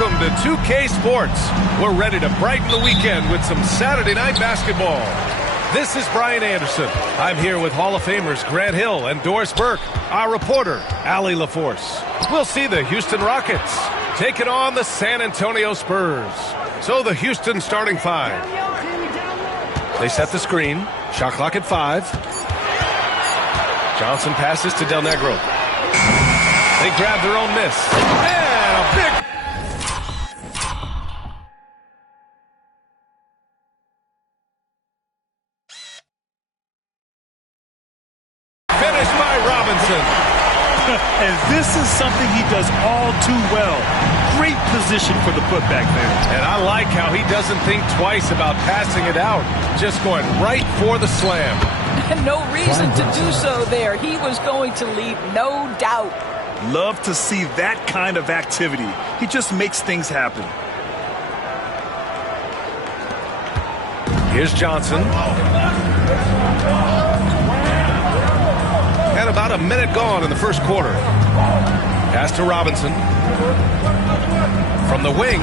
Welcome to 2K Sports. We're ready to brighten the weekend with some Saturday night basketball. This is Brian Anderson. I'm here with Hall of Famers Grant Hill and Doris Burke, our reporter, Allie LaForce. We'll see the Houston Rockets taking on the San Antonio Spurs. So the Houston starting five. They set the screen. Shot clock at 5. Johnson passes to Del Negro. They grab their own miss. And a big... finish by Robinson. And this is something he does all too well. Great position for the putback there. And I like how he doesn't think twice about passing it out. Just going right for the slam. And no reason to do so there. He was going to leave, no doubt. Love to see that kind of activity. He just makes things happen. Here's Johnson. And about a minute gone in the first quarter. Pass to Robinson. From the wing.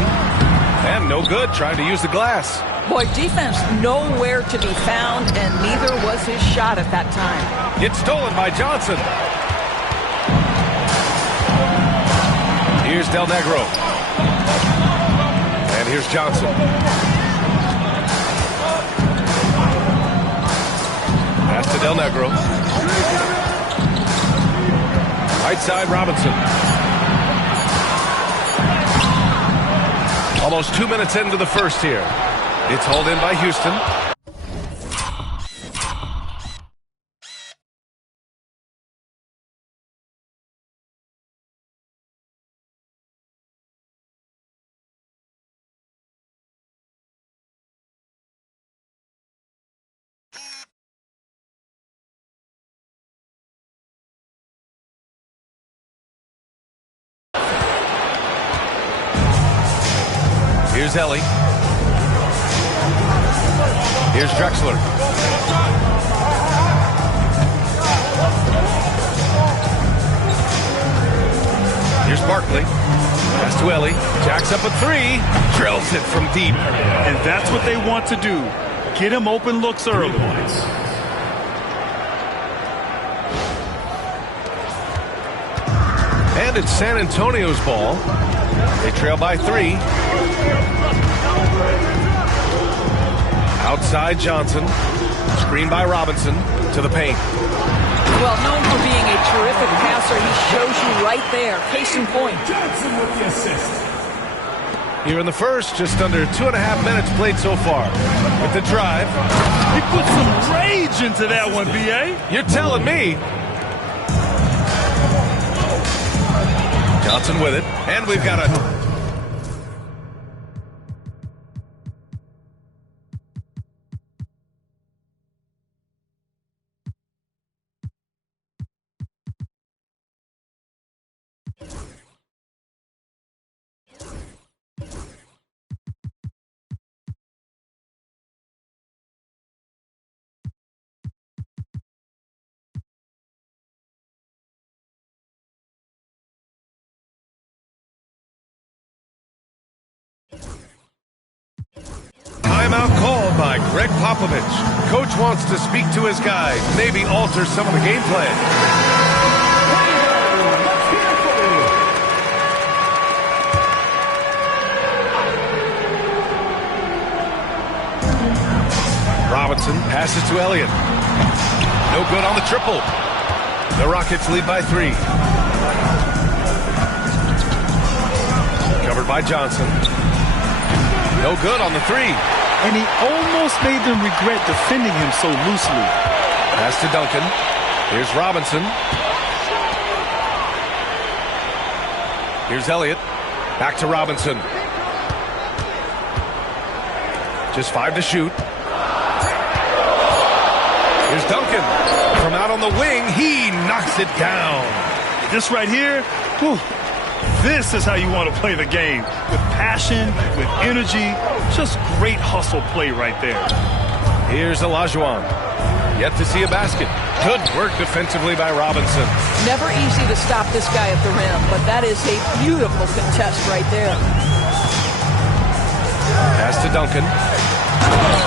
And no good, trying to use the glass. Boy, defense nowhere to be found, and neither was his shot at that time. It's stolen by Johnson. Here's Del Negro. And here's Johnson. Pass to Del Negro. Right side, Robinson. Almost 2 minutes into the first here. It's hauled in by Houston. Here's Ellie. Here's Drexler. Here's Barkley. Pass to Ellie. Jacks up a 3. Drills it from deep. And that's what they want to do. Get him open looks early. And it's San Antonio's ball. They trail by 3. Outside Johnson. Screen by Robinson to the paint. Well, known for being a terrific passer, he shows you right there. Case in point. Johnson with the assist. Here in the first, just under 2.5 minutes played so far. With the drive. He put some rage into that one, B.A. You're telling me. Johnson with it. And we've got a... Timeout called by Greg Popovich. Coach wants to speak to his guys, maybe alter some of the game plan. Robinson passes to Elliott. No good on the triple. The Rockets lead by 3. Covered by Johnson. No good on the 3. And he almost made them regret defending him so loosely. Pass to Duncan. Here's Robinson. Here's Elliott. Back to Robinson. Just 5 to shoot. Here's Duncan. From out on the wing, he knocks it down. This right here, whew, this is how you want to play the game. With passion, with energy, just great hustle play right there. Here's Olajuwon. Yet to see a basket. Good work defensively by Robinson. Never easy to stop this guy at the rim, but that is a beautiful contest right there. Pass to Duncan.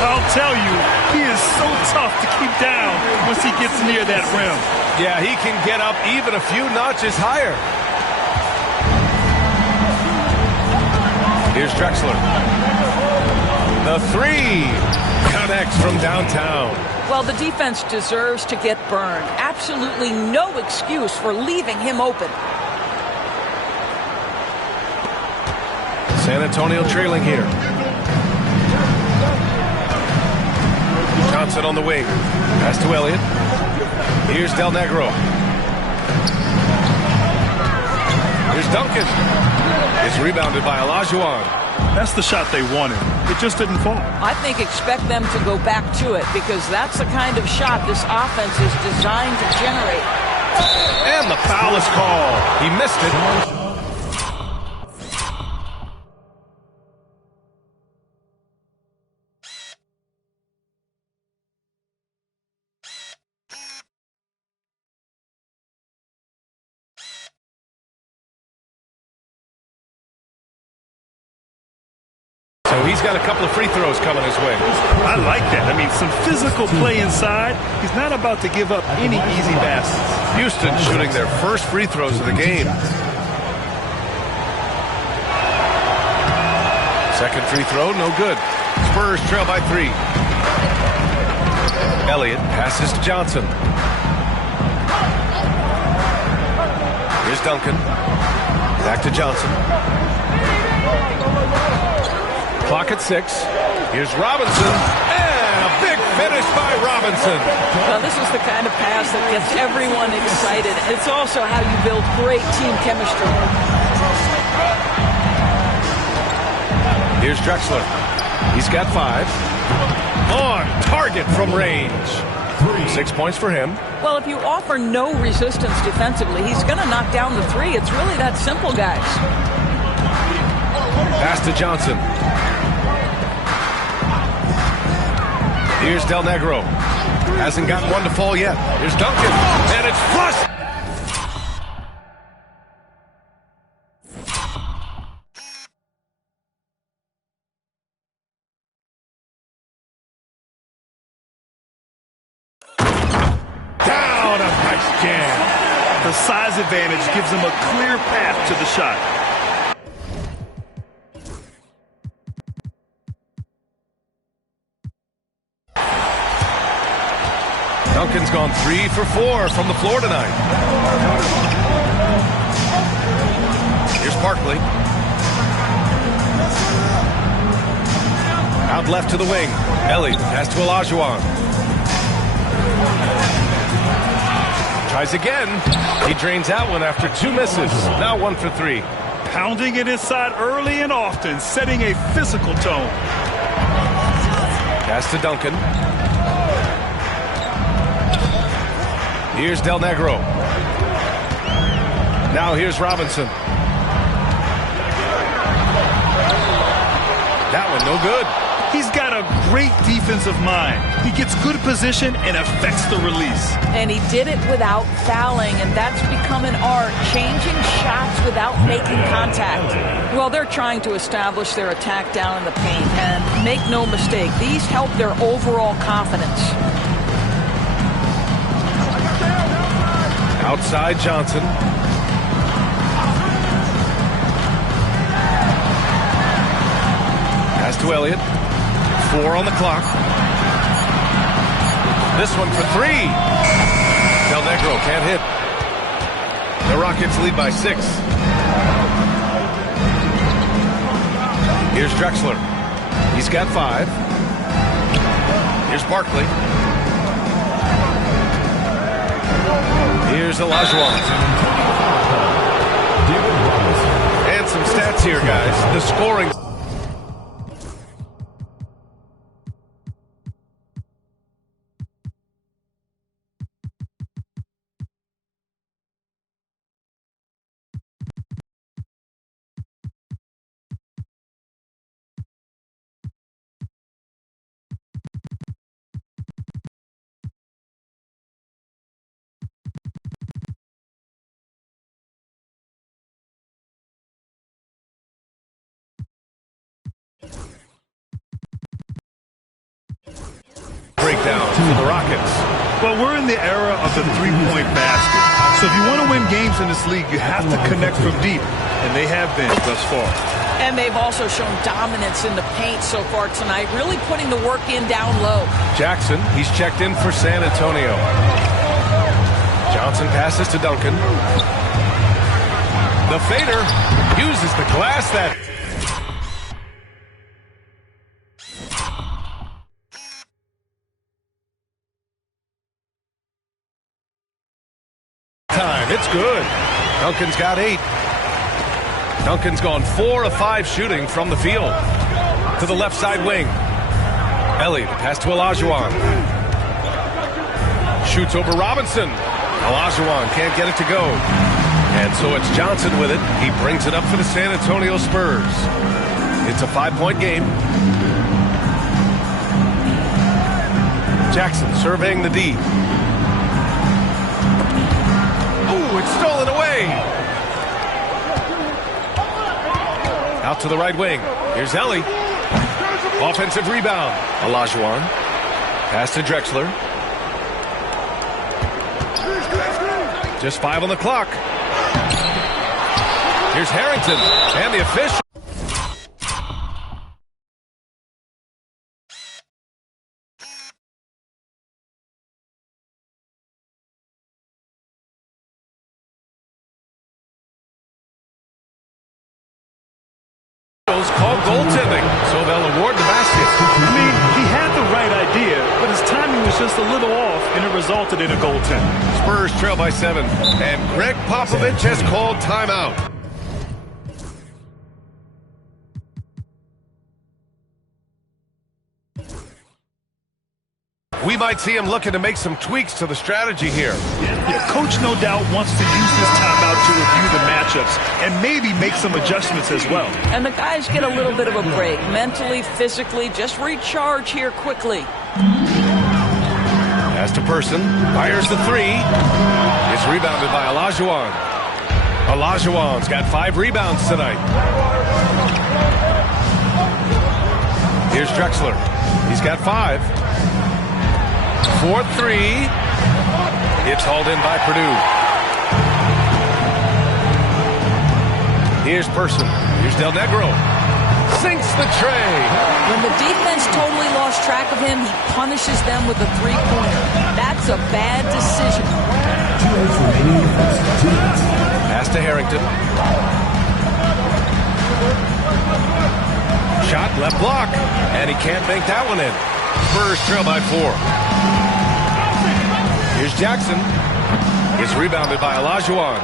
I'll tell you, he is so tough to keep down once he gets near that rim. Yeah, he can get up even a few notches higher. Here's Drexler. The three connects from downtown. Well, the defense deserves to get burned. Absolutely no excuse for leaving him open. San Antonio trailing here. Johnson on the wing. Pass to Elliott. Here's Del Negro. Here's Duncan. It's rebounded by Olajuwon. That's the shot they wanted. It just didn't fall. I think expect them to go back to it because that's the kind of shot this offense is designed to generate. And the foul is called. He missed it. So he's got a couple of free throws coming his way. I like that. I mean, some physical play inside. He's not about to give up any easy baskets. Houston shooting their first free throws of the game. Second free throw, no good. Spurs trail by 3. Elliott passes to Johnson. Here's Duncan. Back to Johnson. Clock at 6. Here's Robinson. And a big finish by Robinson. Well, this is the kind of pass that gets everyone excited. It's also how you build great team chemistry. Here's Drexler. He's got 5. On target from range. 6 points for him. Well, if you offer no resistance defensively, he's going to knock down the 3. It's really that simple, guys. Pass to Johnson. Here's Del Negro. Hasn't gotten one to fall yet. Here's Duncan. And it's flush. Down, a nice jam. The size advantage gives him a clear path to the shot. Duncan's gone 3 for 4 from the floor tonight. Here's Barkley. Out left to the wing. Elliott pass to Olajuwon. Tries again. He drains that one after 2 misses. Now 1 for 3. Pounding it inside early and often, setting a physical tone. Pass to Duncan. Here's Del Negro. Now here's Robinson. That one no good. He's got a great defensive mind. He gets good position and affects the release. And he did it without fouling, and that's become an art, changing shots without making contact. Well, they're trying to establish their attack down in the paint, and make no mistake, these help their overall confidence. Outside Johnson. Pass to Elliott. 4 on the clock. This one for 3. Del Negro can't hit. The Rockets lead by 6. Here's Drexler. He's got 5. Here's Barkley. Here's Olajuwon. And some stats here, guys. The scoring. Rockets. Well, we're in the era of the three-point basket. So if you want to win games in this league, you have to connect from deep, and they have been thus far. And they've also shown dominance in the paint so far tonight, really putting the work in down low. Jackson, he's checked in for San Antonio. Johnson passes to Duncan. The fader uses the glass that... time. It's good. Duncan's got 8. Duncan's gone 4 of 5 shooting from the field. To the left side wing. Ellie, the pass to Olajuwon. Shoots over Robinson. Olajuwon can't get it to go. And so it's Johnson with it. He brings it up for the San Antonio Spurs. It's a 5-point game. Jackson surveying the D. Ooh, it's stolen away. Out to the right wing. Here's Ellie. Offensive rebound. Olajuwon. Pass to Drexler. Just 5 on the clock. Here's Harrington. And the official. Called goaltending, so they'll award the basket. I mean, he had the right idea, but his timing was just a little off, and it resulted in a goaltending. Spurs trail by 7, and Greg Popovich has called timeout. We might see him looking to make some tweaks to the strategy here. Yeah, Coach no doubt wants to use this timeout to review the matchups and maybe make some adjustments as well. And the guys get a little bit of a break, mentally, physically, just recharge here quickly. Pass to Person, fires the 3. It's rebounded by Olajuwon. Olajuwon's got 5 rebounds tonight. Here's Drexler. He's got 5. 4-3. It's hauled in by Purdue. Here's Person. Here's Del Negro. Sinks the tray. When the defense totally lost track of him, he punishes them with a 3-pointer. That's a bad decision. Pass to Harrington. Shot left block. And he can't bank that one in. Spurs trail by 4. Here's Jackson. It's rebounded by Olajuwon.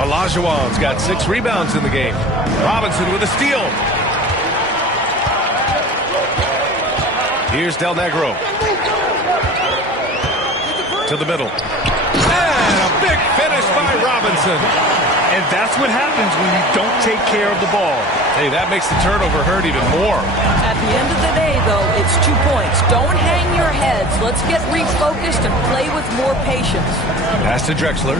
Olajuwon's got 6 rebounds in the game. Robinson with a steal. Here's Del Negro. To the middle. And a big finish by Robinson. And that's what happens when you don't take care of the ball. Hey, that makes the turnover hurt even more. At the end of the day, though, it's 2 points. Don't hang your heads. Let's get refocused and play with more patience. Pass to Drexler.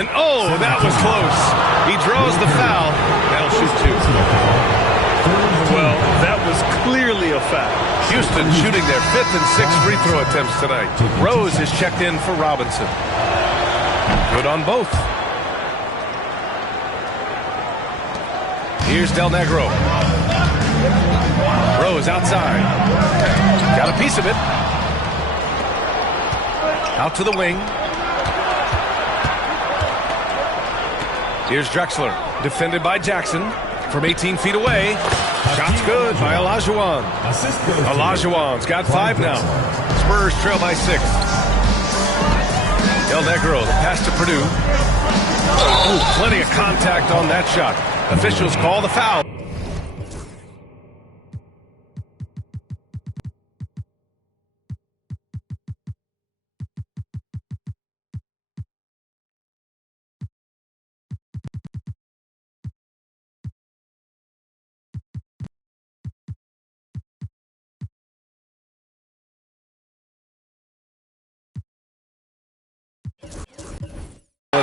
And oh, that was close. He draws the foul. That'll shoot 2. Well, that was clearly a foul. Houston shooting their 5th and 6th free throw attempts tonight. Rose is checked in for Robinson. Good on both. Here's Del Negro. Rose outside. Got a piece of it. Out to the wing. Here's Drexler. Defended by Jackson. From 18 feet away. Shot's good by Olajuwon. Olajuwon's got 5 now. Spurs trail by 6. Del Negro, the pass to Purdue. Oh, plenty of contact on that shot. Officials call the foul.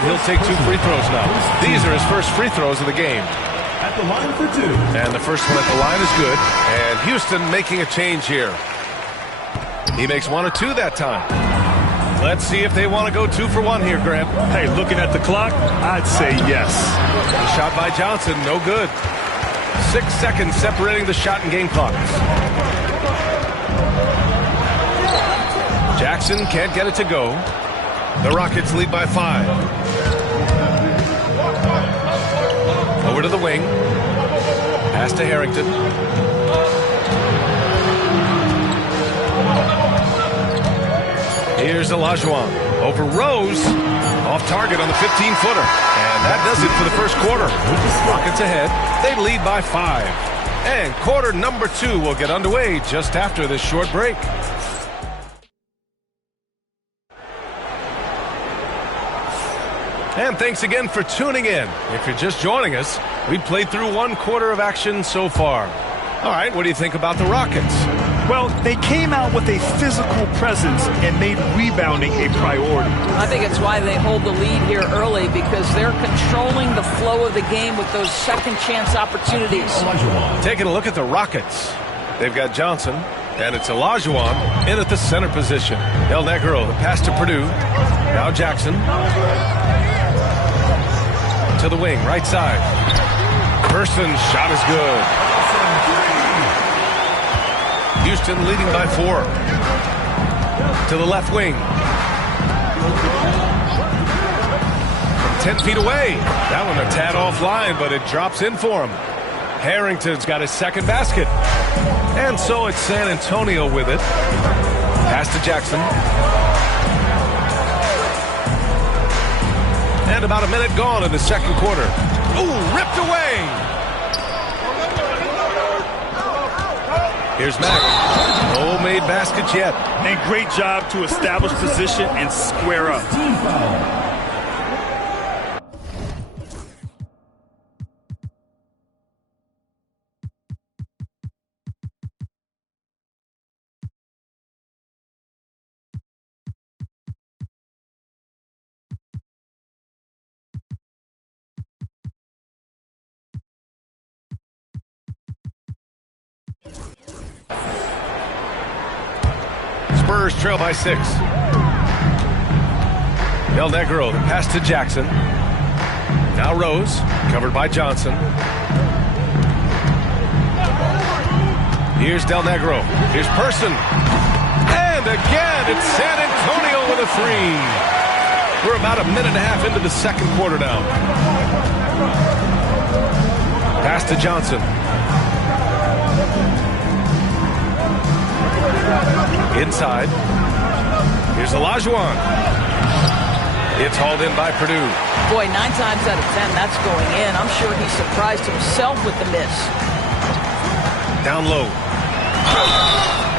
He'll take 2 free throws now. These are his first free throws of the game. at the line for 2. And the first one at the line is good. And Houston making a change here. He makes 1 or 2 that time. Let's see if they want to go 2 for 1 here, Grant. Hey, looking at the clock, I'd say yes. The shot by Johnson, no good. 6 seconds separating the shot and game clocks. Jackson can't get it to go. The Rockets lead by 5. Over to the wing. Pass to Harrington. Here's Olajuwon. Over Rose. Off target on the 15-footer. And that does it for the first quarter. Rockets ahead. They lead by 5. And quarter number 2 will get underway just after this short break. And thanks again for tuning in. If you're just joining us, we've played through 1 quarter of action so far. All right, what do you think about the Rockets? Well, they came out with a physical presence and made rebounding a priority. I think it's why they hold the lead here early, because they're controlling the flow of the game with those second chance opportunities. Taking a look at the Rockets. They've got Johnson, and it's Olajuwon in at the center position. El Negro, the pass to Purdue. Now Jackson. To the wing, right side. Person's shot is good. Houston leading by 4. To the left wing. 10 feet away. That one a tad offline, but it drops in for him. Harrington's got his second basket. And so it's San Antonio with it. Pass to Jackson. And about a minute gone in the second quarter. Ooh, ripped away. Here's Mack. No made baskets yet. And great job to establish position and square up. Spurs trail by 6. Del Negro, the pass to Jackson. Now Rose, covered by Johnson. Here's Del Negro. Here's Person. And again, it's San Antonio with a 3. We're about a minute and a half into the second quarter now. Pass to Johnson. Inside. Here's Olajuwon. It's hauled in by Purdue. Boy, 9 times out of 10, that's going in. I'm sure he surprised himself with the miss. Down low.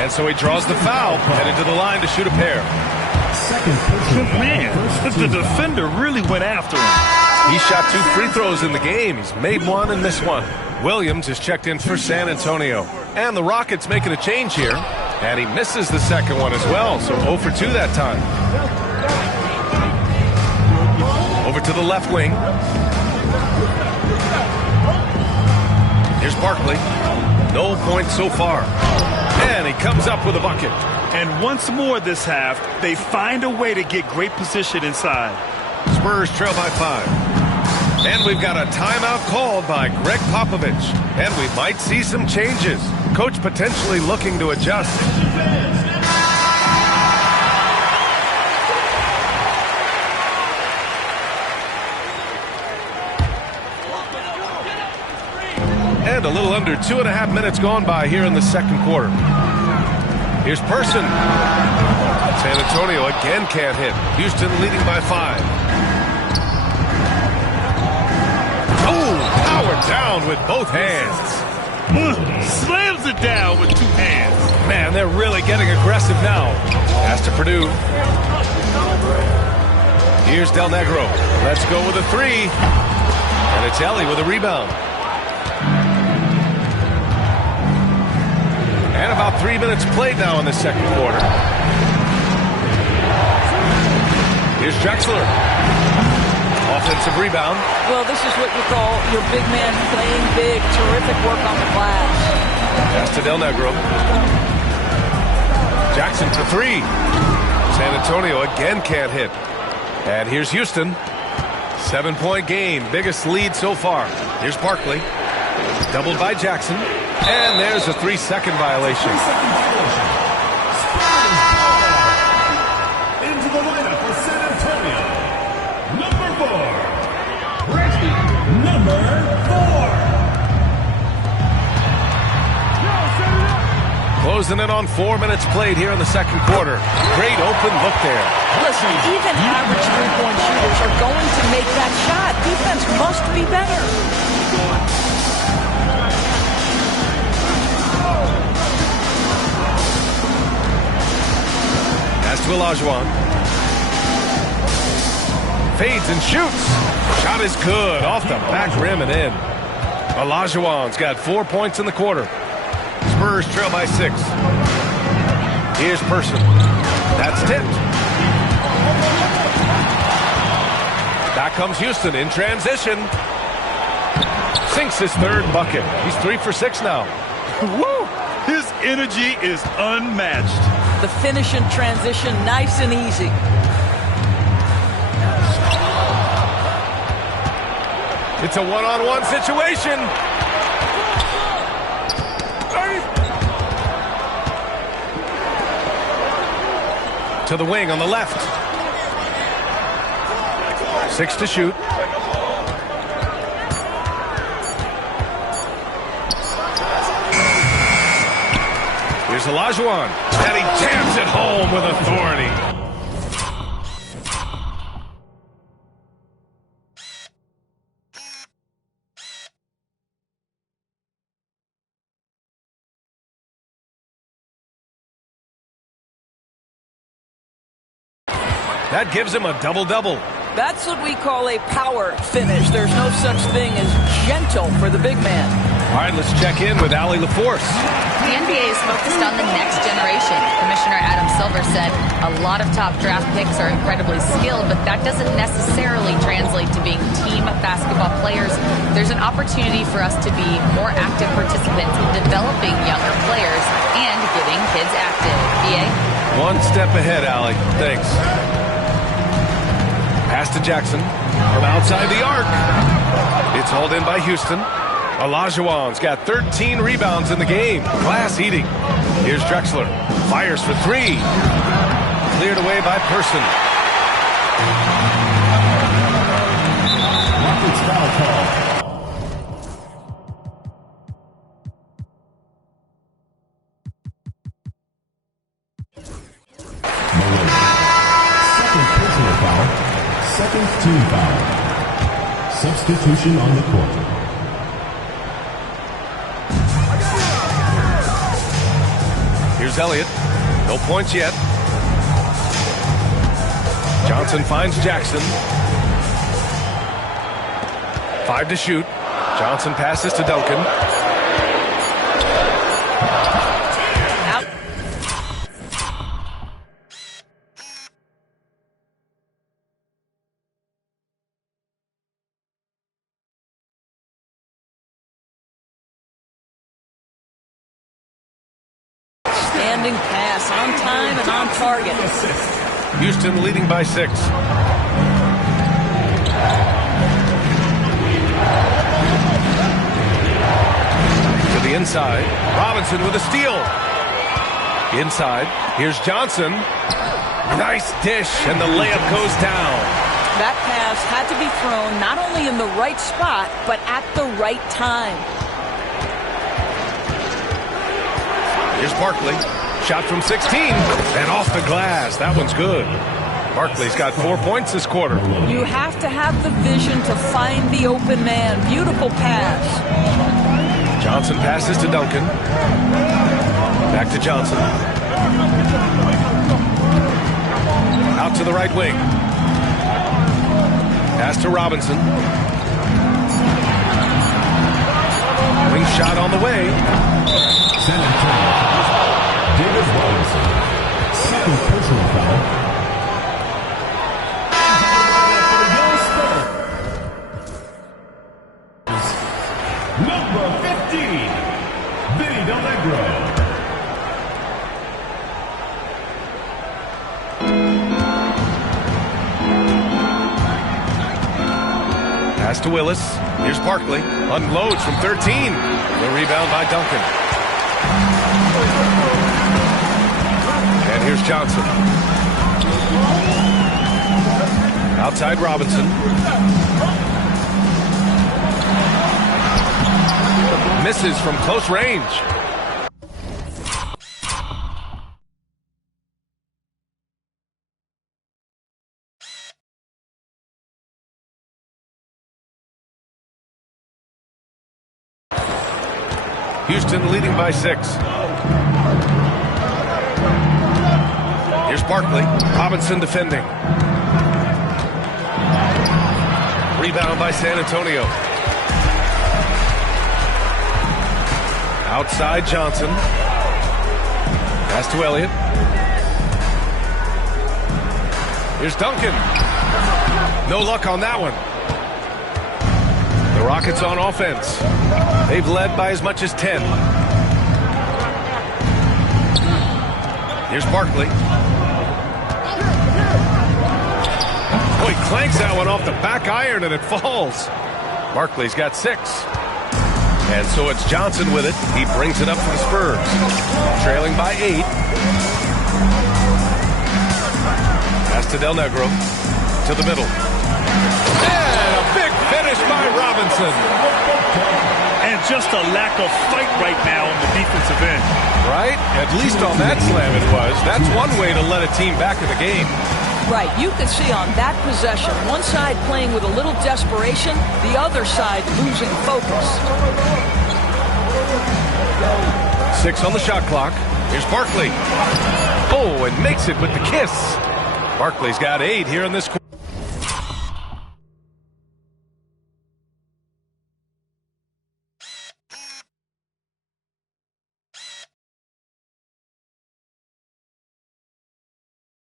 And so he draws the foul, headed to the line to shoot a pair. Man, the defender really went after him. He shot 2 free throws in the game. He's made 1 and missed 1. Williams is checked in for San Antonio. And the Rockets making a change here. And he misses the second one as well, so 0 for 2 that time. Over to the left wing. Here's Barkley. No points so far. And he comes up with a bucket. And once more this half, they find a way to get great position inside. Spurs trail by 5. And we've got a timeout called by Greg Popovich. And we might see some changes. Coach potentially looking to adjust. And a little under 2.5 minutes gone by here in the second quarter. Here's Person. San Antonio again can't hit. Houston leading by 5. Oh, powered down with both hands. Slams it down with 2 hands. Man, they're really getting aggressive now. Pass to Purdue. Here's Del Negro. Let's go with a 3. And it's Ellie with a rebound. And about 3 minutes played now in the second quarter. Here's Drexler. Offensive rebound. Well, this is what you call your big man playing big. Terrific work on the glass. Pass to Del Negro. Jackson for three. San Antonio again can't hit. And here's Houston. 7-point game. Biggest lead so far. Here's Barkley. Doubled by Jackson. And there's a 3-second violation. Into the lineup for San Antonio. Number 4. Number 4. Closing in on 4 minutes played here in the second quarter. Great open look there. Listen, even average three-point shooters are going to make that shot. Defense must be better. Pass to Olajuwon. Fades and shoots. Shot is good. Off the back rim and in. Olajuwon's got 4 points in the quarter. Spurs trail by 6. Here's Person. That's tipped. Back comes Houston in transition. Sinks his third bucket. He's 3 for 6 now. Woo! His energy is unmatched. The finish in transition, nice and easy. It's a one-on-one situation. To the wing on the left. 6 to shoot. Here's Olajuwon, and he jams it home with authority. That gives him a double-double. That's what we call a power finish. There's no such thing as gentle for the big man. All right, let's check in with Allie LaForce. The NBA is focused on the next generation. Commissioner Adam Silver said a lot of top draft picks are incredibly skilled, but that doesn't necessarily translate to being team basketball players. There's an opportunity for us to be more active participants in developing younger players and getting kids active. BA? One step ahead, Allie. Thanks. Pass to Jackson from outside the arc. It's hauled in by Houston. Olajuwon's got 13 rebounds in the game. Glass eating. Here's Drexler. Fires for 3. Cleared away by Person. Rockets foul call. Second personal foul. Second team foul. Substitution on the court. Here's Elliott. No points yet. Johnson finds Jackson. 5 to shoot. Johnson passes to Duncan. Out. Standing pass on time and on target. Houston leading by 6. To the inside. Robinson with a steal. Inside. Here's Johnson. Nice dish, and the layup goes down. That pass had to be thrown not only in the right spot, but at the right time. Here's Barkley. Shot from 16 and off the glass. That one's good. Barkley's got 4 points this quarter. You have to have the vision to find the open man. Beautiful pass. Johnson passes to Duncan. Back to Johnson. Out to the right wing. Pass to Robinson. Wing shot on the way. San Antonio. David Robinson. Second personal foul. Pass to Willis. Here's Barkley. Unloads from 13. The rebound by Duncan. And here's Johnson. Outside Robinson. Misses from close range. Houston leading by 6. Here's Barkley. Robinson defending. Rebound by San Antonio. Outside Johnson. Pass to Elliott. Here's Duncan. No luck on that one. The Rockets on offense. They've led by as much as 10. Here's Barkley. Oh, he clanks that one off the back iron and it falls. Barkley's got 6. And so it's Johnson with it. He brings it up for the Spurs. Trailing by 8. Pass to Del Negro. To the middle. And a big finish by Robinson. And just a lack of fight right now on the defensive end. Right? At least on that slam it was. That's one way to let a team back in the game. Right. You could see on that possession, one side playing with a little desperation, the other side losing focus. 6 on the shot clock. Here's Barkley. Oh, and makes it with the kiss. Barkley's got 8 here in this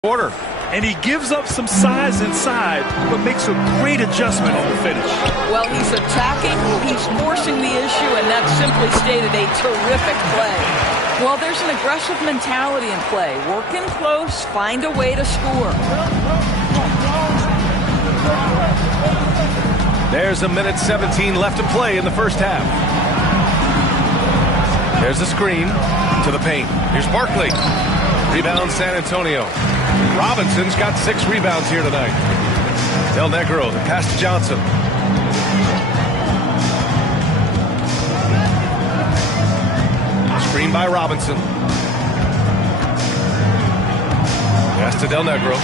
quarter. And he gives up some size inside, but makes a great adjustment on the finish. Well, he's attacking, he's forcing the issue, and that simply stated a terrific play. Well, there's an aggressive mentality in play. Work in close, find a way to score. There's a minute 17 left to play in the first half. There's a screen to the paint. Here's Barkley. Rebound San Antonio. Robinson's got 6 rebounds here tonight. Del Negro, the pass to Johnson. Screen by Robinson. Pass to Del Negro.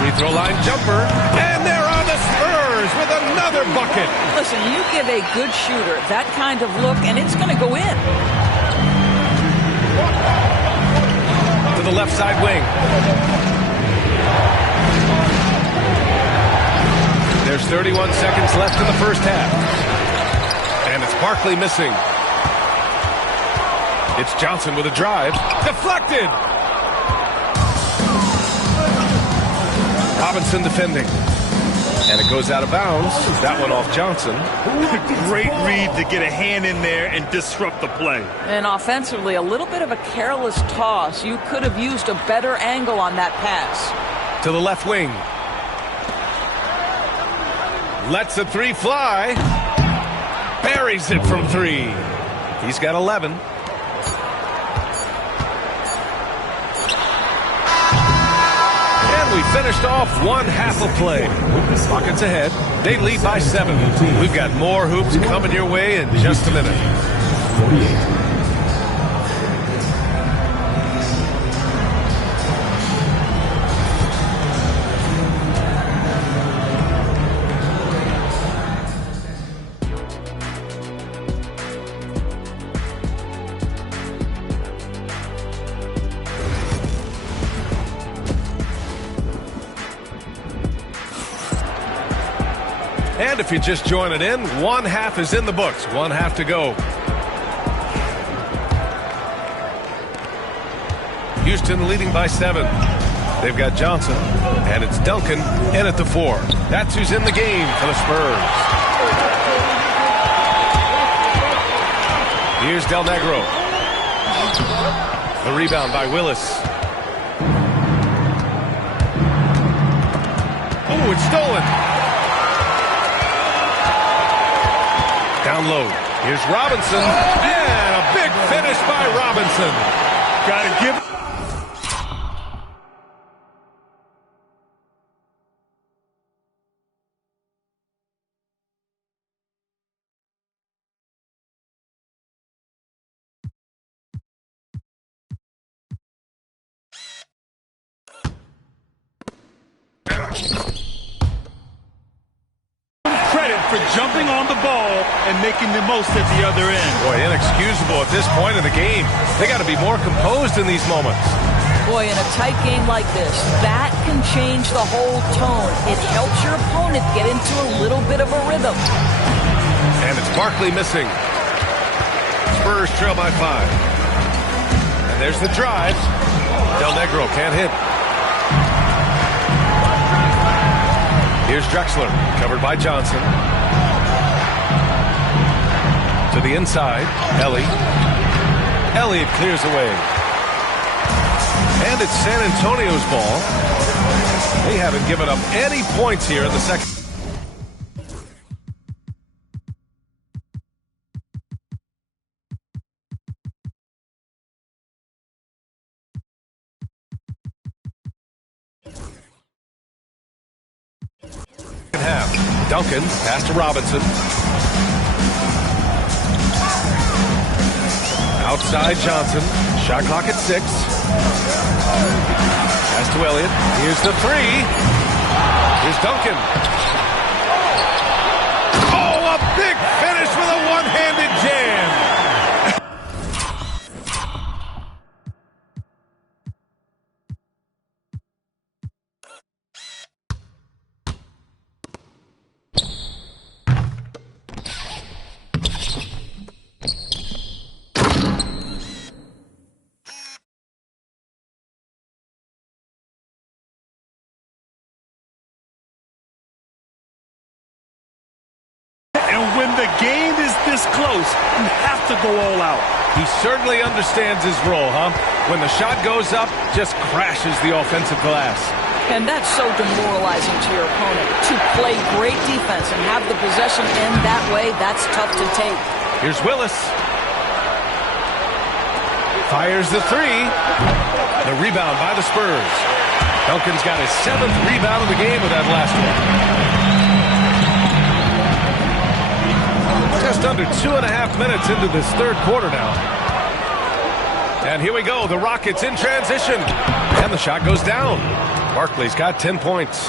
Free throw line jumper. And they're on the Spurs with another bucket. Listen, you give a good shooter that kind of look, and it's going to go in. To the left side wing. There's 31 seconds left in the first half. And it's Barkley missing. It's Johnson with a drive. Deflected! Robinson defending. And it goes out of bounds. That one off Johnson. Great read to get a hand in there and disrupt the play. And offensively, a little bit of a careless toss. You could have used a better angle on that pass. To the left wing. Lets a 3 fly. Buries it from 3. He's got 11. We finished off one half of play. Rockets ahead. They lead by 7. We've got more hoops coming your way in just a minute. 48. And if you're just joining in, one half is in the books. One half to go. Houston leading by 7. They've got Johnson, and it's Duncan in at the 4. That's who's in the game for the Spurs. Here's Del Negro. The rebound by Willis. Ooh, it's stolen. Down low. Here's Robinson. And a big finish by Robinson. Gotta give. Credit for jumping on the ball and making the most at the other end. Boy, inexcusable at this point in the game. They got to be more composed in these moments. Boy, in a tight game like this, that can change the whole tone. It helps your opponent get into a little bit of a rhythm. And it's Barkley missing. Spurs trail by 5. And there's the drive. Del Negro can't hit. Here's Drexler, covered by Johnson. To the inside, Elliott clears away. And it's San Antonio's ball. They haven't given up any points here in the second. Half. Duncan, pass to Robinson. Outside Johnson. Shot clock at 6. Pass to Elliott. Here's the 3. Here's Duncan. Oh, a big finish with a one-handed jam. And when the game is this close, you have to go all out. He certainly understands his role, huh? When the shot goes up, just crashes the offensive glass. And that's so demoralizing to your opponent. To play great defense and have the possession end that way, that's tough to take. Here's Willis. Fires the 3. The rebound by the Spurs. Duncan's got his 7th rebound of the game with that last one. Just under 2.5 minutes into this third quarter now. And here we go. The Rockets in transition. And the shot goes down. Barkley's got 10 points.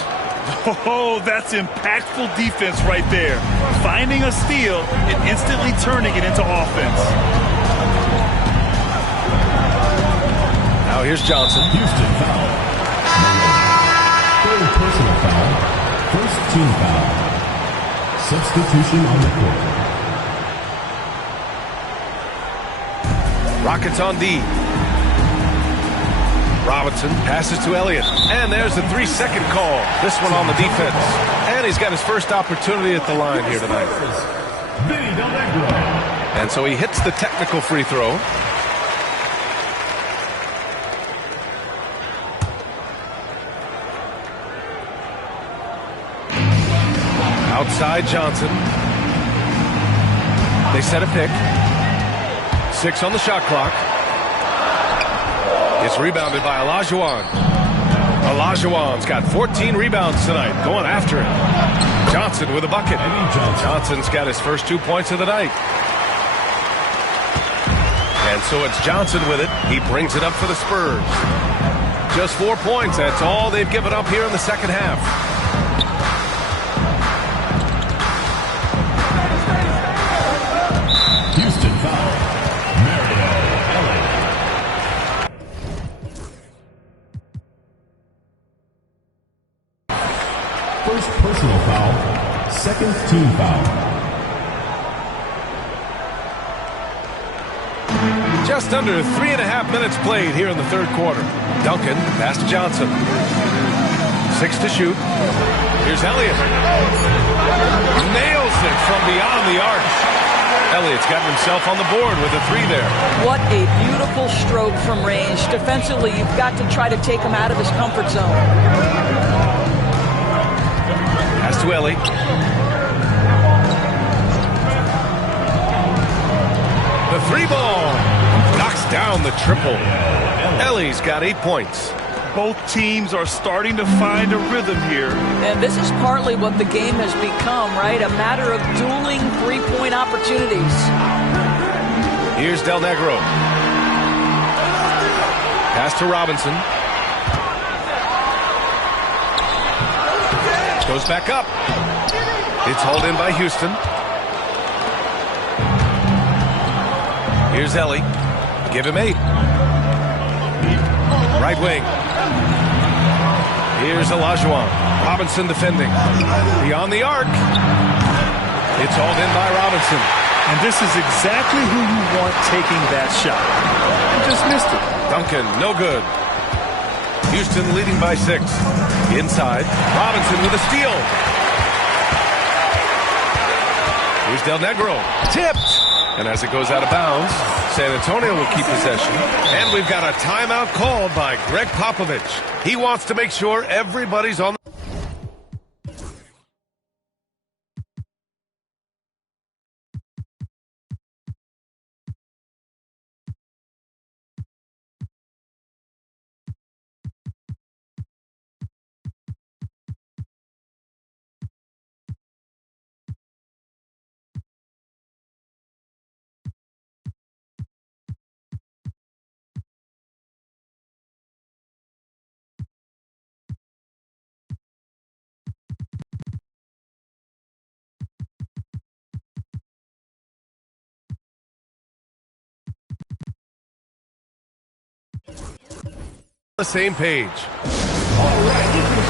Oh, that's impactful defense right there. Finding a steal and instantly turning it into offense. Now here's Johnson. Houston foul. Third personal foul. First team foul. Substitution on the court. Rockets on D. Robinson passes to Elliott. And there's the 3-second call. This one on the defense. And he's got his first opportunity at the line here tonight. And so he hits the technical free throw. Outside Johnson. They set a pick. 6 on the shot clock. It's rebounded by Olajuwon. Olajuwon's got 14 rebounds tonight, going after it. Johnson with a bucket. Johnson's got his first 2 points of the night. And so it's Johnson with it. He brings it up for the Spurs. Just 4 points. That's all they've given up here in the second half. Houston foul. First personal foul, second team foul. Just under 3.5 minutes played here in the third quarter. Duncan, pass to Johnson. 6 to shoot. Here's Elliott. Nails it from beyond the arc. Elliott's gotten himself on the board with a 3 there. What a beautiful stroke from range. Defensively, you've got to try to take him out of his comfort zone. to Ellie. The 3-ball knocks down the triple. Ellie's got 8 points. Both teams are starting to find a rhythm here. And this is partly what the game has become, right? A matter of dueling three-point opportunities. Here's Del Negro. Pass to Robinson. Goes back up. It's hauled in by Houston. Here's Ellie. Give him 8. Right wing. Here's Olajuwon. Robinson defending. Beyond the arc. It's hauled in by Robinson. And this is exactly who you want taking that shot. You just missed it. Duncan, no good. Houston leading by 6. Inside. Robinson with a steal. Here's Del Negro. Tipped. And as it goes out of bounds, San Antonio will keep possession. And we've got a timeout called by Greg Popovich. He wants to make sure everybody's on the... same page. All right, this is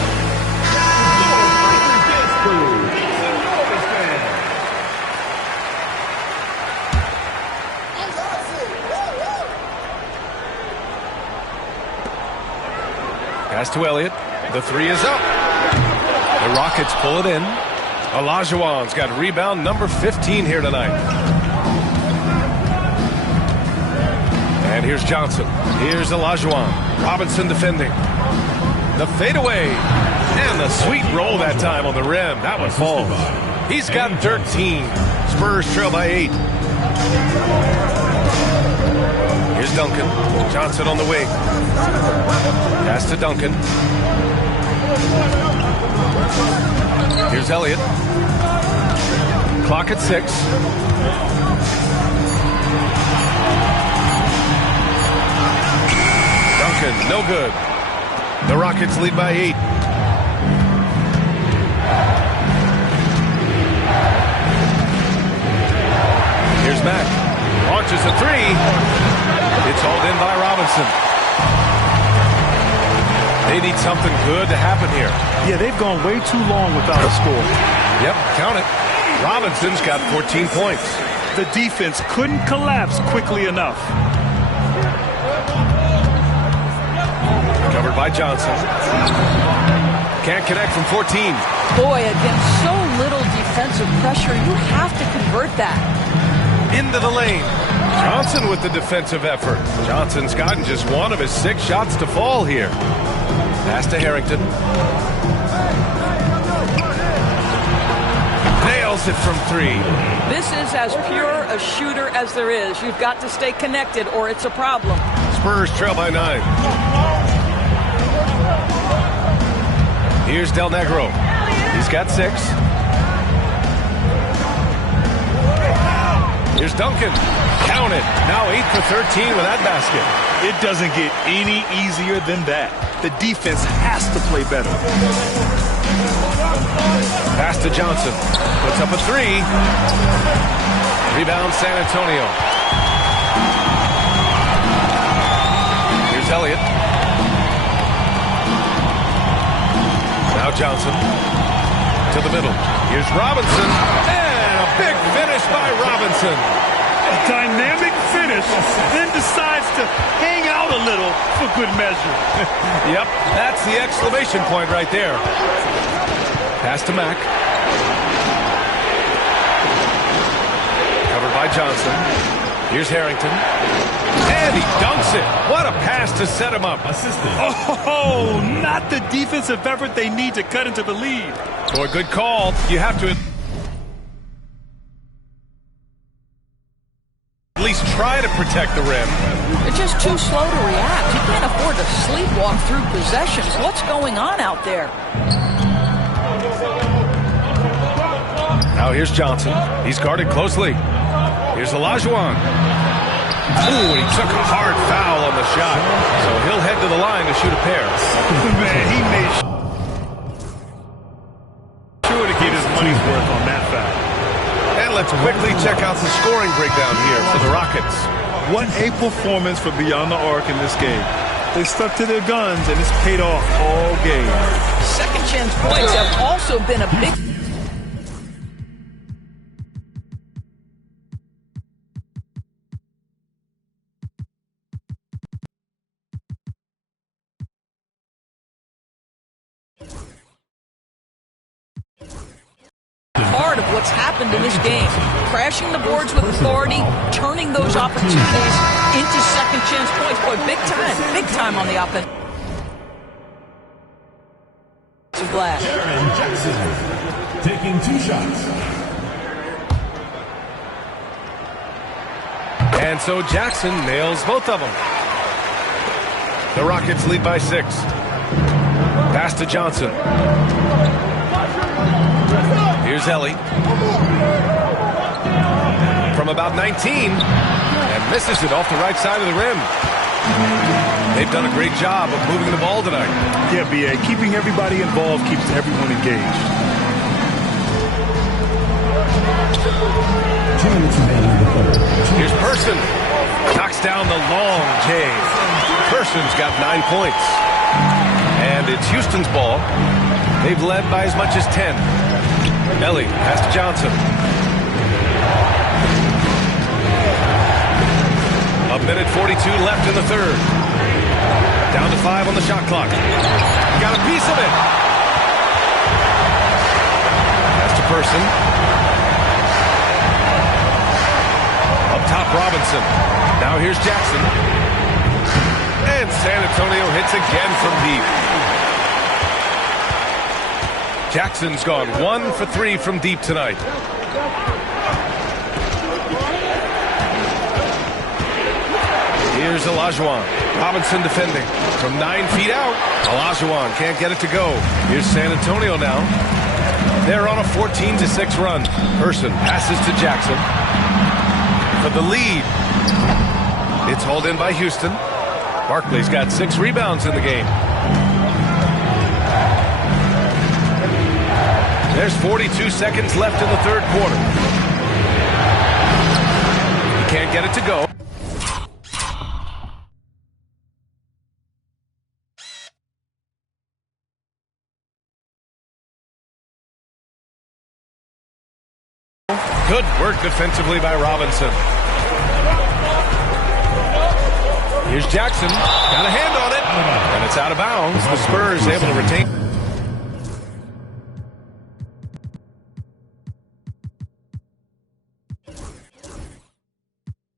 Pass to Elliott. The 3 is up. The Rockets pull it in. Olajuwon's got rebound number 15 here tonight. And here's Johnson. Here's Olajuwon. Robinson defending. The fadeaway. And the sweet roll that time on the rim. That one falls. He's got 13. Spurs trail by 8. Here's Duncan. Johnson on the wing. Pass to Duncan. Here's Elliott. Clock at 6. Duncan, no good. The Rockets lead by 8. Here's Mack. Launches a 3. It's hauled in by Robinson. They need something good to happen here. Yeah, they've gone way too long without a score. Yep, count it. Robinson's got 14 points. The defense couldn't collapse quickly enough. Covered by Johnson. Can't connect from 14. Boy, against so little defensive pressure, you have to convert that. Into the lane. Johnson with the defensive effort. Johnson's gotten just one of his 6 shots to fall here. Pass to Harrington. Nails it from 3. This is as pure a shooter as there is. You've got to stay connected or it's a problem. Spurs trail by 9. Here's Del Negro. He's got 6. Here's Duncan. Count it. Now 8 for 13 with that basket. It doesn't get any easier than that. The defense has to play better. Pass to Johnson. Puts up a 3. Rebound San Antonio. Here's Elliott. Now Johnson. To the middle. Here's Robinson. And a big finish by Robinson. A dynamic finish, then decides to hang out a little for good measure. Yep, that's the exclamation point right there. Pass to Mack. Covered by Johnson. Here's Harrington. And he dunks it. What a pass to set him up. Oh, not the defensive effort they need to cut into the lead. Boy, good call. You have to at least try to protect the rim. They're just too slow to react. You can't afford to sleepwalk through possessions. What's going on out there? Now here's Johnson. He's guarded closely. Here's Olajuwon. Ooh, he took a hard foul on the shot. So he'll head to the line to shoot a pair. Man, he made sure to get his money's worth on that foul. And let's quickly check out the scoring breakdown here for the Rockets. What a performance for Beyond the Arc in this game. They stuck to their guns, and it's paid off all game. Second chance points have also been a big... part of what's happened in this game. Crashing the boards with authority, turning those opportunities into second chance points. Boy, big time on the offense. Glass. Aaron Jackson taking 2 shots. And so Jackson nails both of them. The Rockets lead by 6. Pass to Johnson. Here's Ellie. From about 19. And misses it off the right side of the rim. They've done a great job of moving the ball tonight. Yeah, B.A. Keeping everybody involved keeps everyone engaged. 2 minutes remaining in the third. Here's Person. Knocks down the long J. Person's got 9 points. And it's Houston's ball. They've led by as much as 10. Ellie, pass to Johnson. A minute 42 left in the third. Down to 5 on the shot clock. Got a piece of it. Pass to Person. Up top, Robinson. Now here's Jackson. And San Antonio hits again from deep. Jackson's gone 1 for 3 from deep tonight. Here's Olajuwon. Robinson defending. From 9 feet out. Olajuwon can't get it to go. Here's San Antonio now. They're on a 14-6 run. Person passes to Jackson. For the lead. It's hauled in by Houston. Barkley's got 6 rebounds in the game. There's 42 seconds left in the third quarter. He can't get it to go. Good work defensively by Robinson. Here's Jackson. Got a hand on it. And it's out of bounds. The Spurs able to retain.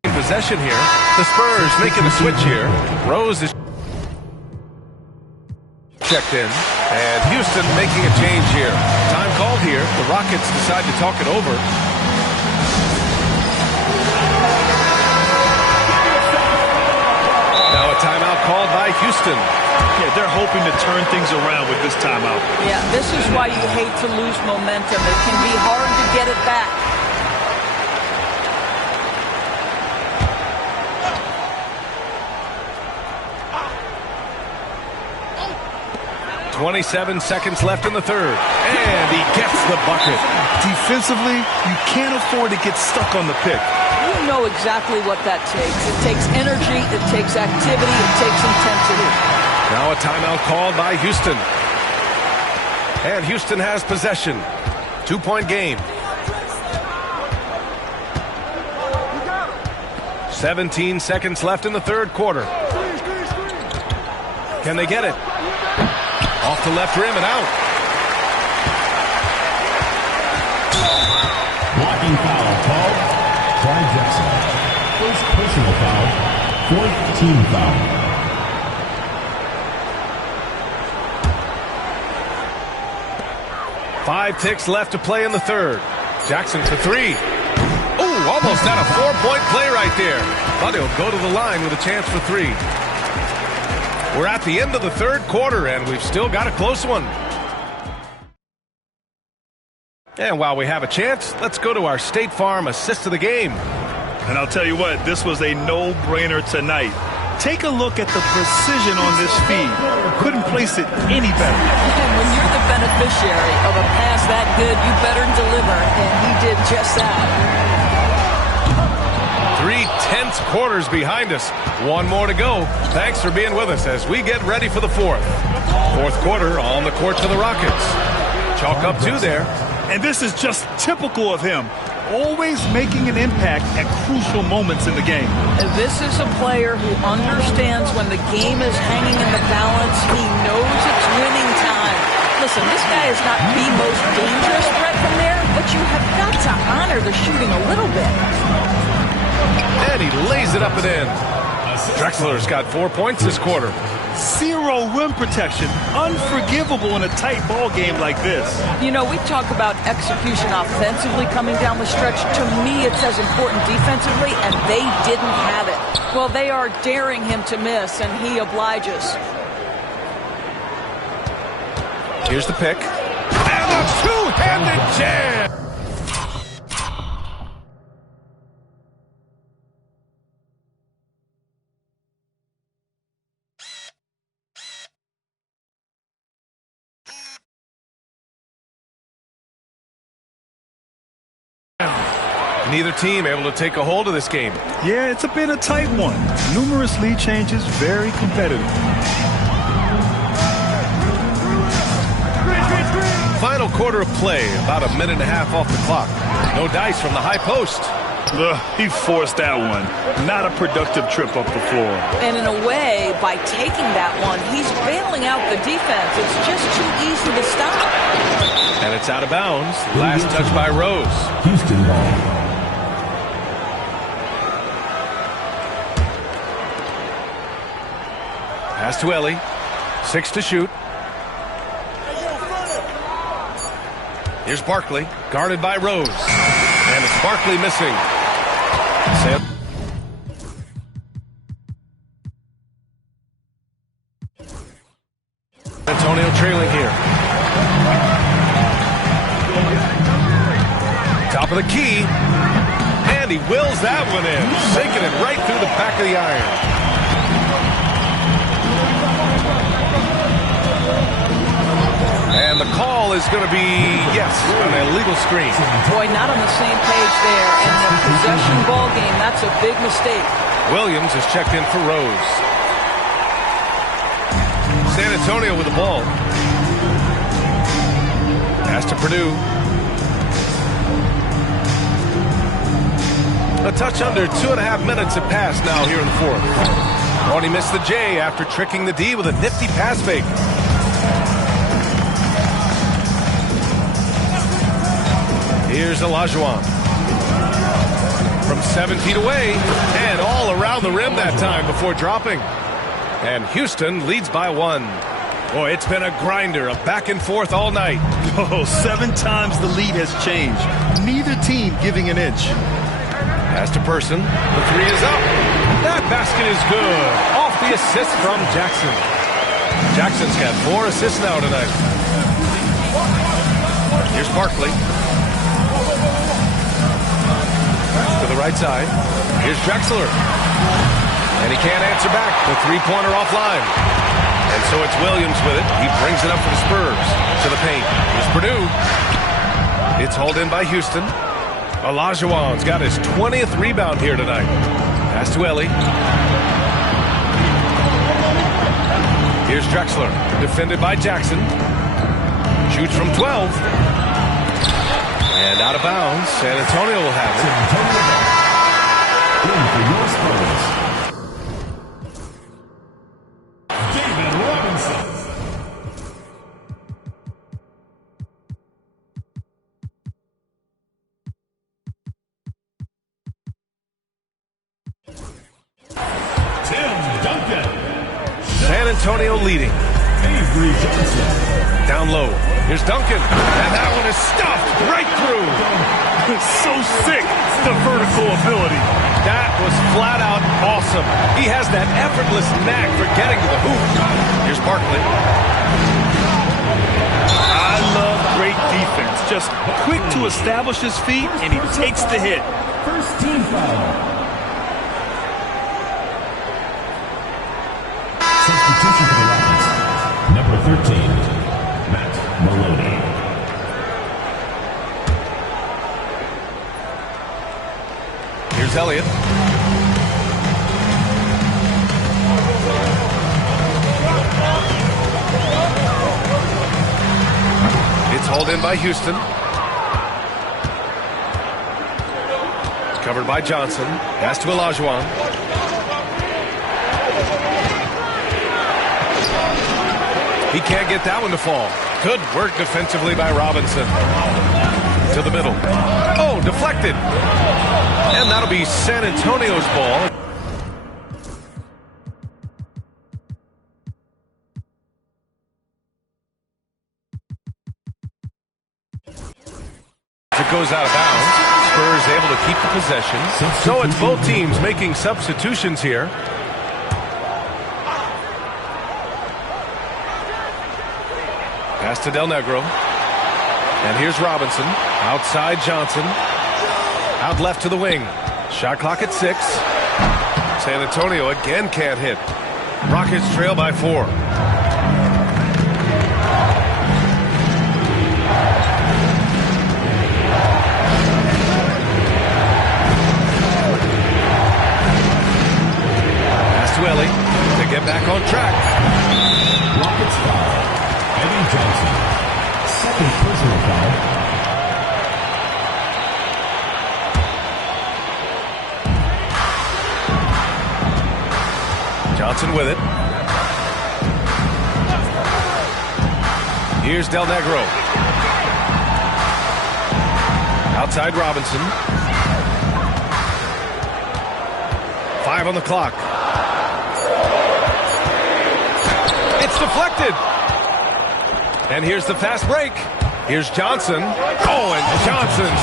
Possession here. The Spurs making a switch here. Rose is checked in. And Houston making a change here. Time called here. The Rockets decide to talk it over. Now a timeout called by Houston. Yeah, they're hoping to turn things around with this timeout. Yeah, this is why you hate to lose momentum. It can be hard to get it back. 27 seconds left in the third. And he gets the bucket. Defensively, you can't afford to get stuck on the pick. You know exactly what that takes. It takes energy, it takes activity, it takes intensity. Now a timeout called by Houston. And Houston has possession. 2-point game. 17 seconds left in the third quarter. Can they get it? Off the left rim and out. Blocking foul called by Jackson. First personal foul, 4th team foul. 5 ticks left to play in the third. Jackson for 3. Ooh, almost had a 4-point play right there. But he'll go to the line with a chance for 3. We're at the end of the third quarter, and we've still got a close one. And while we have a chance, let's go to our State Farm assist of the game. And I'll tell you what, this was a no-brainer tonight. Take a look at the precision on this feed. Couldn't place it any better. And when you're the beneficiary of a pass that good, you better deliver, and he did just that. 3 tense quarters behind us. One more to go. Thanks for being with us as we get ready for the fourth. Fourth quarter on the court for the Rockets. Chalk up 2 there. And this is just typical of him. Always making an impact at crucial moments in the game. This is a player who understands when the game is hanging in the balance. He knows it's winning time. Listen, this guy is not the most dangerous threat from there, but you have got to honor the shooting a little bit. And he lays it up and in. Drexler's got 4 points this quarter. 0 rim protection. Unforgivable in a tight ball game like this. You know, we talk about execution offensively coming down the stretch. To me, it's as important defensively, and they didn't have it. Well, they are daring him to miss, and he obliges. Here's the pick. And a two-handed jam! Neither team able to take a hold of this game. Yeah, it's been a tight one. Numerous lead changes, very competitive. Final quarter of play, about a minute and a half off the clock. No dice from the high post. He forced that one. Not a productive trip up the floor. And in a way, by taking that one, he's bailing out the defense. It's just too easy to stop. And it's out of bounds. Last touch by Rose. Houston ball. Pass to Ellie. 6 to shoot. Here's Barkley, guarded by Rose. And it's Barkley missing. Antonio trailing here. Top of the key. And he wills that one in. Sinking it right through the back of the iron. And the call is going to be, yes, an illegal screen. Boy, not on the same page there. And the possession ball game, that's a big mistake. Williams is checked in for Rose. San Antonio with the ball. Pass to Purdue. A touch under 2.5 minutes have passed now here in the fourth. He missed the J after tricking the D with a nifty pass fake. Here's Olajuwon. From 7 feet away, and all around the rim that time before dropping. And Houston leads by 1. Boy, it's been a grinder, a back and forth all night. 7 times the lead has changed. Neither team giving an inch. Pass to Person. The 3 is up. That basket is good. Off the assist from Jackson. Jackson's got 4 assists now tonight. Here's Barkley. To the right side. Here's Drexler. And he can't answer back. The three-pointer offline. And so it's Williams with it. He brings it up for the Spurs. To the paint. Here's Purdue. It's hauled in by Houston. Olajuwon's got his 20th rebound here tonight. Pass to Ellie. Here's Drexler. Defended by Jackson. Shoots from 12. And out of bounds. San Antonio will have it. In for your Spurs. David Robinson. Tim Duncan. San Antonio leading. Avery Johnson. Down low. Here's Duncan. And that one is stuffed right through. It's so sick, the vertical ability. That was flat out awesome. He has that effortless knack for getting to the hoop. Here's Barkley. I love great defense. Just quick to establish his feet, and he takes the hit. First team foul. Substitution for the Rockets. Number 13, Matt Maloney. Here's Elliott. It's hauled in by Houston. It's covered by Johnson. Pass to Olajuwon. He can't get that one to fall. Good work defensively by Robinson. To the middle. Oh, deflected. And that'll be San Antonio's ball. It goes out of bounds. Spurs able to keep the possession. So it's both teams making substitutions here. Pass to Del Negro. And here's Robinson. Outside Johnson. Out left to the wing. Shot clock at 6. San Antonio again can't hit. Rockets trail by 4. Pass to Ellie to get back on track. Rockets foul. Evan Johnson. Second personal foul. Johnson with it. Here's Del Negro. Outside Robinson. 5 on the clock. It's deflected. And here's the fast break. Here's Johnson. Oh, and Johnson.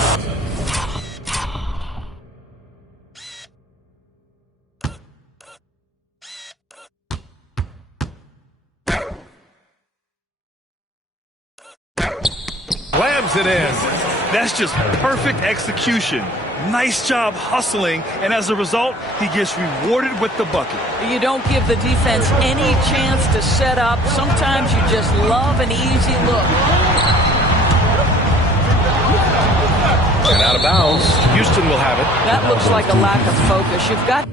Slams it in. That's just perfect execution. Nice job hustling, and as a result, he gets rewarded with the bucket. You don't give the defense any chance to set up. Sometimes you just love an easy look. And out of bounds. Houston will have it. That looks like a lack of focus. You've got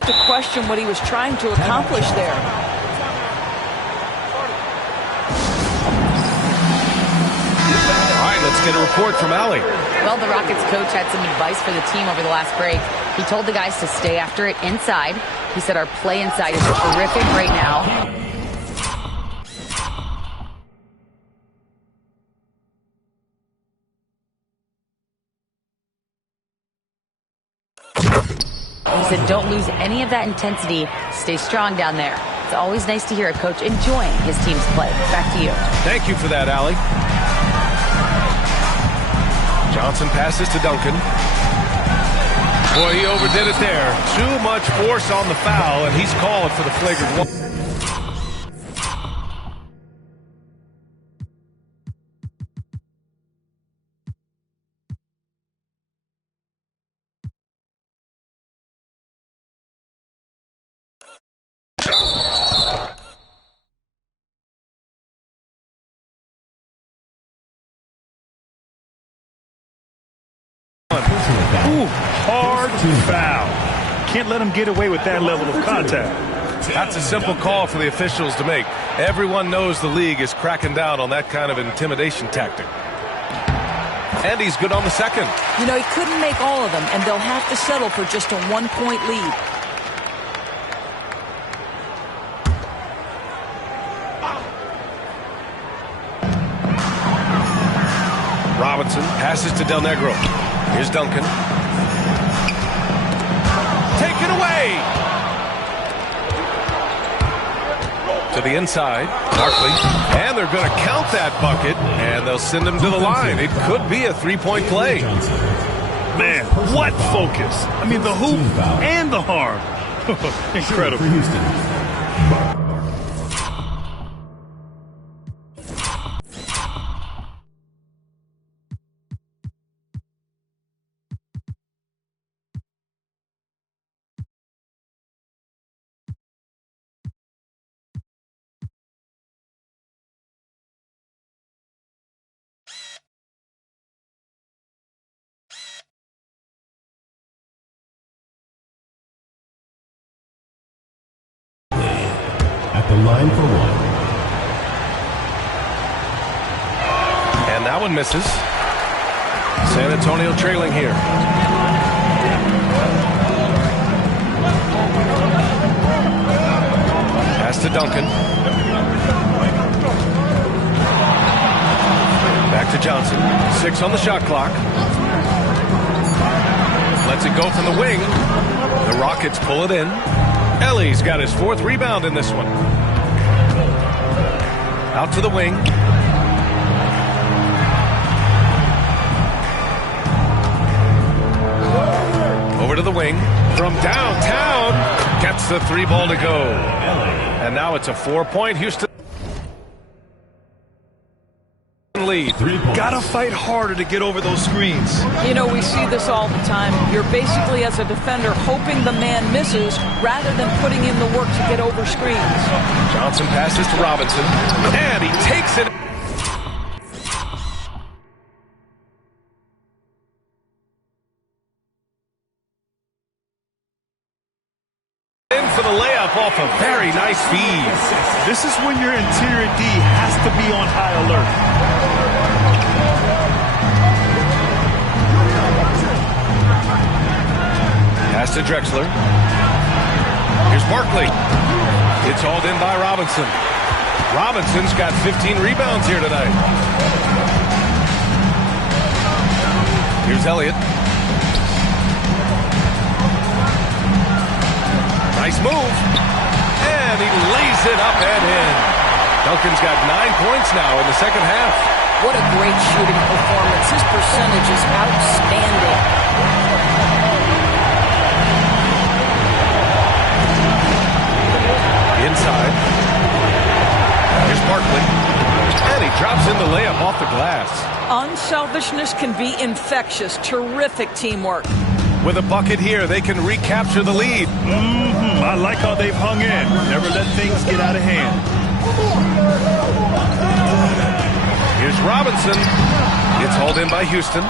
to question what he was trying to accomplish there. All right, let's get a report from Allie. Well, the Rockets coach had some advice for the team over the last break. He told the guys to stay after it inside. He said our play inside is terrific right now. He said don't lose any of that intensity. Stay strong down there. It's always nice to hear a coach enjoying his team's play. Back to you. Thank you for that, Allie. Johnson passes to Duncan. Boy, he overdid it there. Too much force on the foul, and he's called for the flagrant one. Ooh, hard foul. Can't let him get away with that level of contact. That's a simple call for the officials to make. Everyone knows the league is cracking down on that kind of intimidation tactic. And he's good on the second. You know, he couldn't make all of them, and they'll have to settle for just a 1-point lead. Robinson passes to Del Negro. Here's Duncan. Taken away. To the inside. Barkley. And they're going to count that bucket. And they'll send him to the line. It could be a three-point play. Man, what focus. I mean, the hoop and the harm. Incredible. For Houston. At the line for one. And that one misses. San Antonio trailing here. Pass to Duncan. Back to Johnson. 6 on the shot clock. Lets it go from the wing. The Rockets pull it in. Ellie's got his 4th rebound in this one. Out to the wing. Over to the wing. From downtown. Gets the 3 ball to go. And now it's a 4-point Houston lead. Gotta fight harder to get over those screens. You know, we see this all the time. You're basically, as a defender, hoping the man misses rather than putting in the work to get over screens. Johnson passes to Robinson. And he takes it. In for the layup off a very nice feed. This is when your interior D has to be on high alert. Pass to Drexler. Here's Barkley. It's hauled in by Robinson. Robinson's got 15 rebounds here tonight. Here's Elliott. Nice move. And he lays it up and in. Duncan's got 9 points now in the second half. What a great shooting performance. His percentage is outstanding. Inside. Here's Barkley. And he drops in the layup off the glass. Unselfishness can be infectious. Terrific teamwork. With a bucket here, they can recapture the lead. I like how they've hung in. Never let things get out of hand. Here's Robinson. It's hauled in by Houston.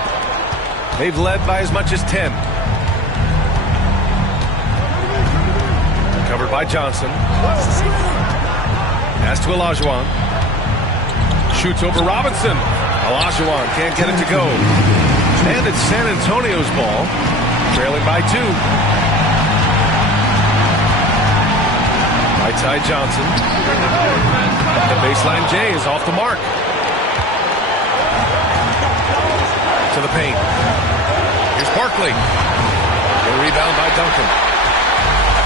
They've led by as much as 10. Covered by Johnson. Pass to Olajuwon. Shoots over Robinson. Olajuwon can't get it to go. And it's San Antonio's ball. Trailing by 2. Right side Johnson. The baseline J is off the mark. To the paint. Here's Barkley. A rebound by Duncan.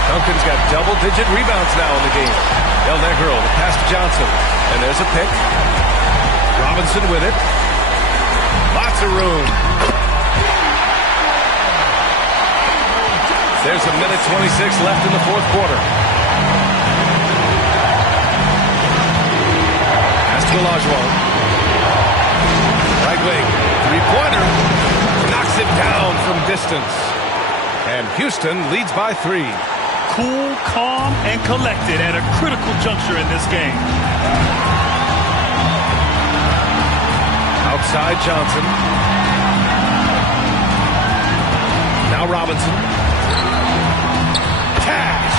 Duncan's got double-digit rebounds now in the game. Del Negro, the pass to Johnson. And there's a pick. Robinson with it. Lots of room. There's a minute 26 left in the 4th quarter. Pass to Olajuwon. Right wing. 3-pointer. Knocks it down from distance. And Houston leads by 3. Cool, calm, and collected at a critical juncture in this game. Outside Johnson. Now Robinson. Cash.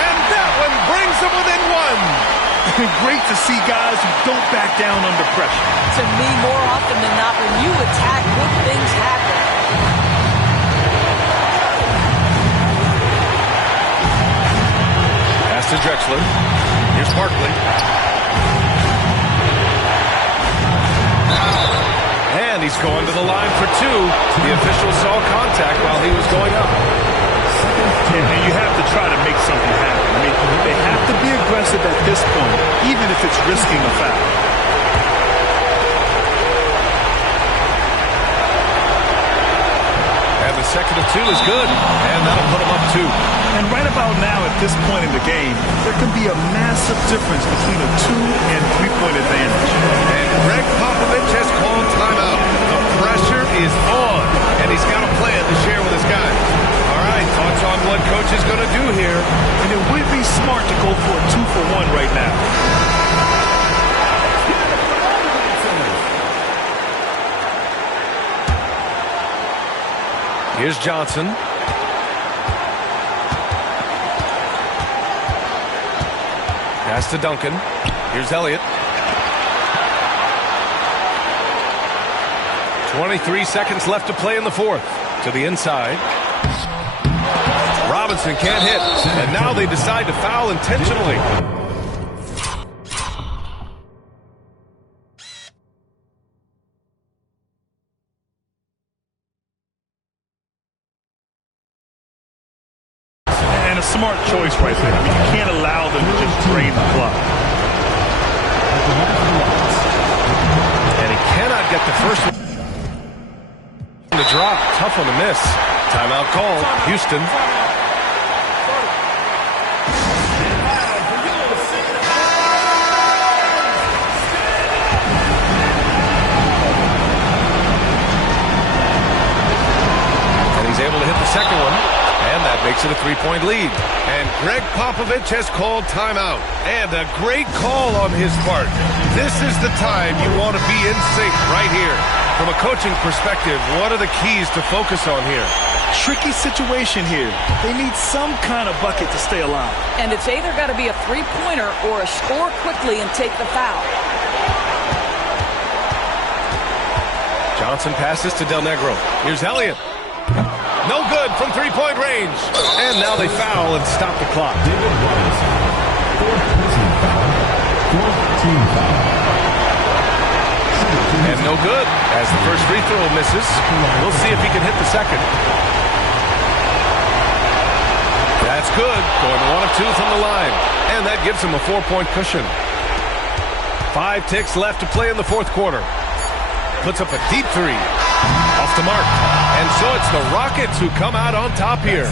And that one brings them within 1. Great to see guys who don't back down under pressure. To me, more often than not, when you attack, good things happen. Pass to Drexler. Here's Barkley. And And he's going to the line for two. The official saw contact while he was going up. And you have to try to make something happen. I mean, they have to be aggressive at this point, even if it's risking a foul. And the second of two is good. And that'll put him up two. And right about now, at this point in the game, there can be a massive difference between a 2- and 3-point advantage. And Greg Popovich has called timeout. The pressure is on, and he's got a plan to share with his guys. All right, thoughts on what coach is going to do here? And it would be smart to go for a 2-for-1 right now. Here's Johnson. Pass to Duncan. Here's Elliott. 23 seconds left to play in the fourth. To the inside. Robinson can't hit. And now they decide to foul intentionally. And a smart choice right there. I mean, you can't allow them to just drain the clock. And he cannot get the first one to drop. Tough one to miss. Timeout called. Houston. And he's able to hit the second one. And that makes it a 3-point lead. And Greg Popovich has called timeout. And a great call on his part. This is the time you want to be in sync right here. From a coaching perspective, what are the keys to focus on here? Tricky situation here. They need some kind of bucket to stay alive. And it's either got to be a three-pointer or a score quickly and take the foul. Johnson passes to Del Negro. Here's Elliott. No good from three-point range. And now they foul and stop the clock. David Robinson, fourth personal foul, fourth team foul. And no good as the first free throw misses. We'll see if he can hit the second. That's good. Going 1 of 2 from the line. And that gives him a 4-point cushion. 5 ticks left to play in the fourth quarter. Puts up a deep three. Off the mark. And so it's the Rockets who come out on top here.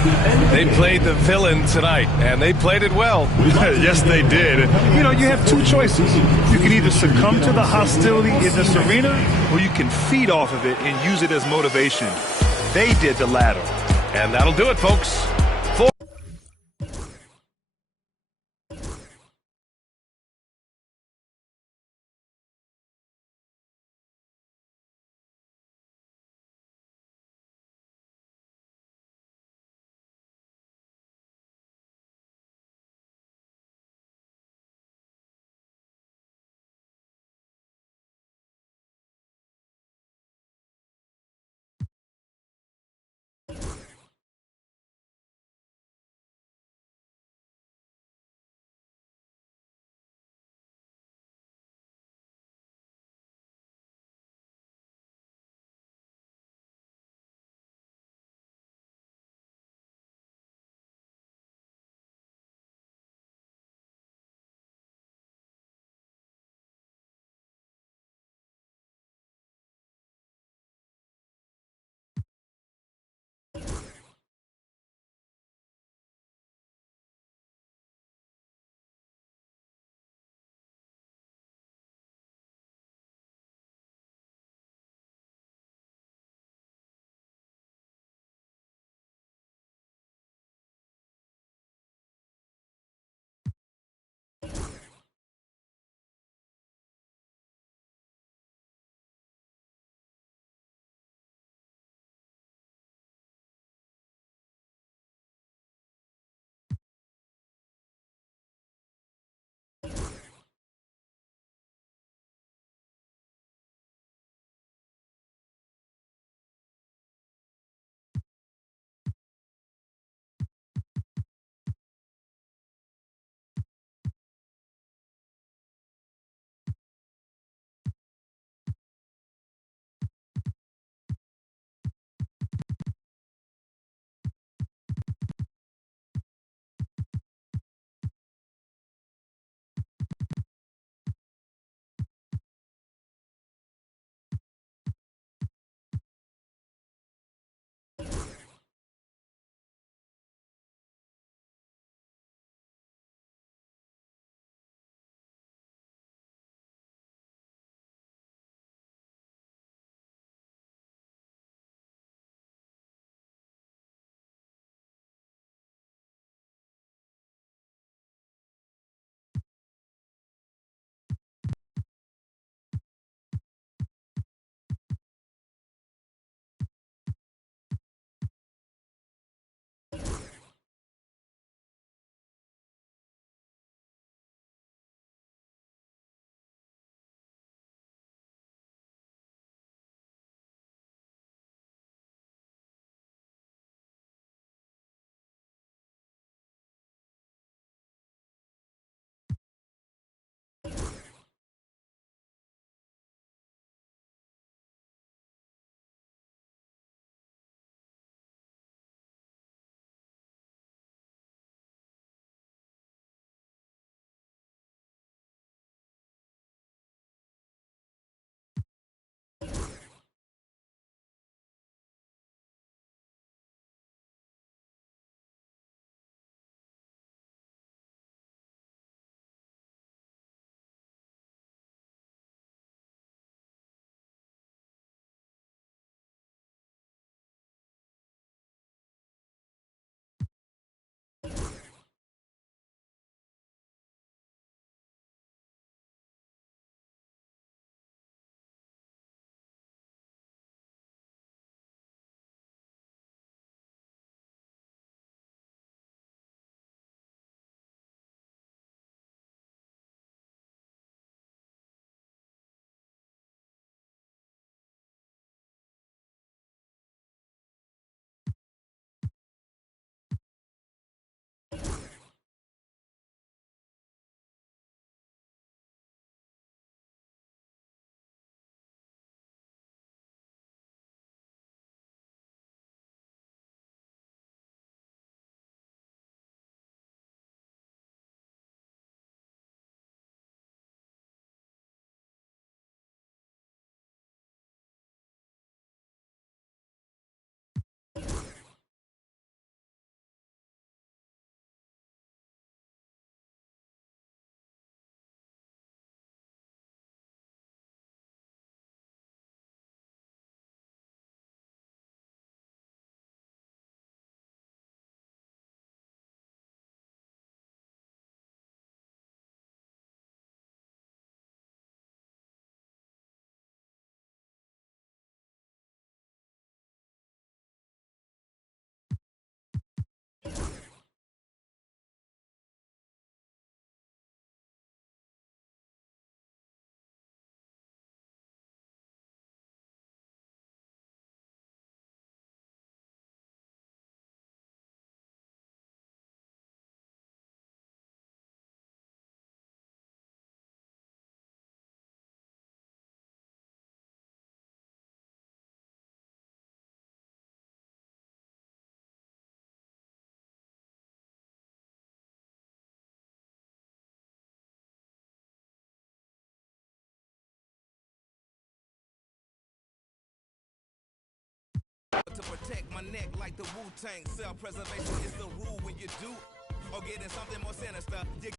They played the villain tonight, and they played it well. Yes, they did. You know, you have two choices. You can either succumb to the hostility in this arena, or you can feed off of it and use it as motivation. They did the latter. And that'll do it, folks. To protect my neck like the Wu-Tang. Self-preservation is the rule when you do or getting something more sinister.